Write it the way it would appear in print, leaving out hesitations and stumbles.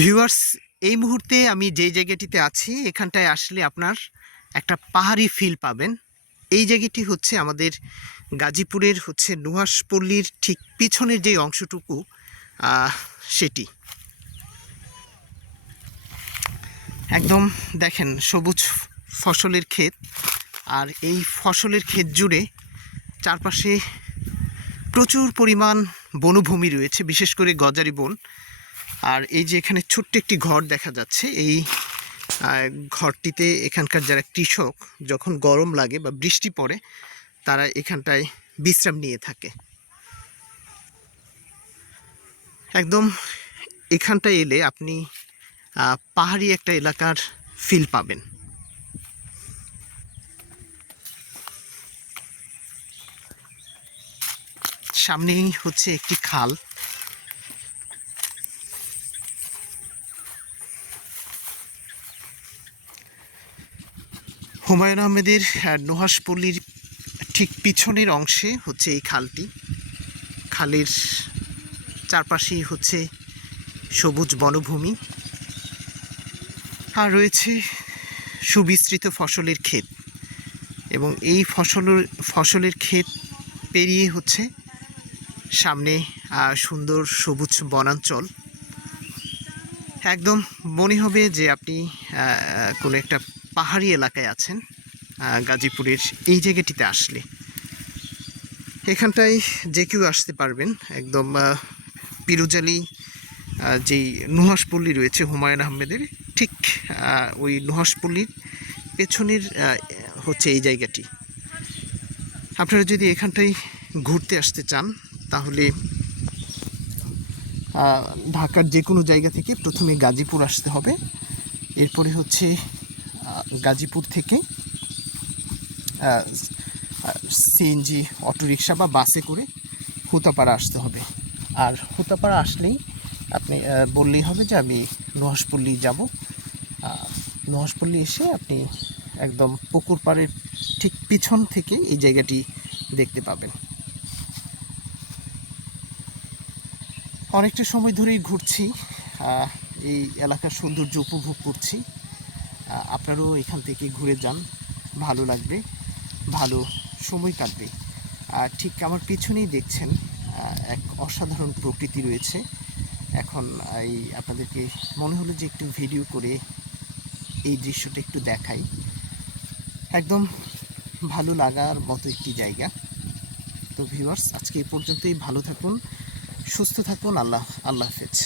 Viewers, এই মুহূর্তে আমি যে জায়গাটিতে আছি এখানটায় আসলে আপনার একটা পাহাড়ি ফিল পাবেন। এই জায়গাটি হচ্ছে আমাদের গাজীপুরের নুহাশপল্লীর ঠিক পিছনের যে অংশটুকু সেটি একদম দেখেন সবুজ ফসলের ক্ষেত। আর এই ফসলের ক্ষেত জুড়ে চারপাশে প্রচুর পরিমাণ বনভূমি রয়েছে, বিশেষ করে গজারি বন। আর এই যে এখানে ছোট্ট একটি ঘর দেখা যাচ্ছে, এই ঘরটিতে এখানকার যারা কৃষক যখন গরম লাগে বা বৃষ্টি পড়ে তারা এখানটায় বিশ্রাম নিয়ে থাকে। একদম এখানটায় এলে আপনি পাহাড়ি একটা এলাকার ফিল পাবেন। সামনেই হচ্ছে একটি খাল। হুমায়ুন আহমেদের নুহাশপল্লীর ঠিক পিছনের অংশে হচ্ছে এই খালটি। খালের চারপাশেই হচ্ছে সবুজ বনভূমি আর রয়েছে সুবিস্তৃত ফসলের ক্ষেত। এবং এই ফসলের ক্ষেত পেরিয়ে হচ্ছে সামনে সুন্দর সবুজ বনাঞ্চল। একদম মনে হবে যে আপনি কোনো একটা পাহাড়ি এলাকায় আছেন। গাজীপুরের এই জায়গাটিতে আসলে এখানটায় যে কেউ আসতে পারবেন। একদম পিরুজালি যেই নুহাশপল্লী রয়েছে হুমায়ুন আহমেদের, ঠিক ওই নুহাশপল্লীর পেছনের হচ্ছে এই জায়গাটি। আপনারা যদি এখানটায় ঘুরতে আসতে চান তাহলে ঢাকার যে কোনো জায়গা থেকে প্রথমে গাজীপুর আসতে হবে। এরপরে হচ্ছে গাজীপুর থেকে সিএনজি অটোরিকশা বা বাসে করে হুতাপাড়া আসতে হবে। আর হুতাপাড়া আসলেই আপনি বললেই হবে যে আমি নুহাশপল্লী যাব। নুহাশপল্লী এসে আপনি একদম পুকুর পাড়ের ঠিক পিছন থেকে এই জায়গাটি দেখতে পাবেন। অনেকটা সময় ধরেই ঘুরছি, এই এলাকার সৌন্দর্য উপভোগ করছি। আপনারাও এখান থেকে ঘুরে যান, ভালো লাগবে, ভালো সময় কাটবে। আর ঠিক আমার পিছনেই দেখছেন এক অসাধারণ প্রকৃতি রয়েছে। এখন এই আপনাদেরকে মনে হলো যে একটু ভিডিও করে এই দৃশ্যটা একটু দেখাই। একদম ভালো লাগার মতো একটি জায়গা। তো ভিউয়ার্স, আজকে এই পর্যন্তই। ভালো থাকুন, সুস্থ থাকুন। আল্লাহ হাফেজ।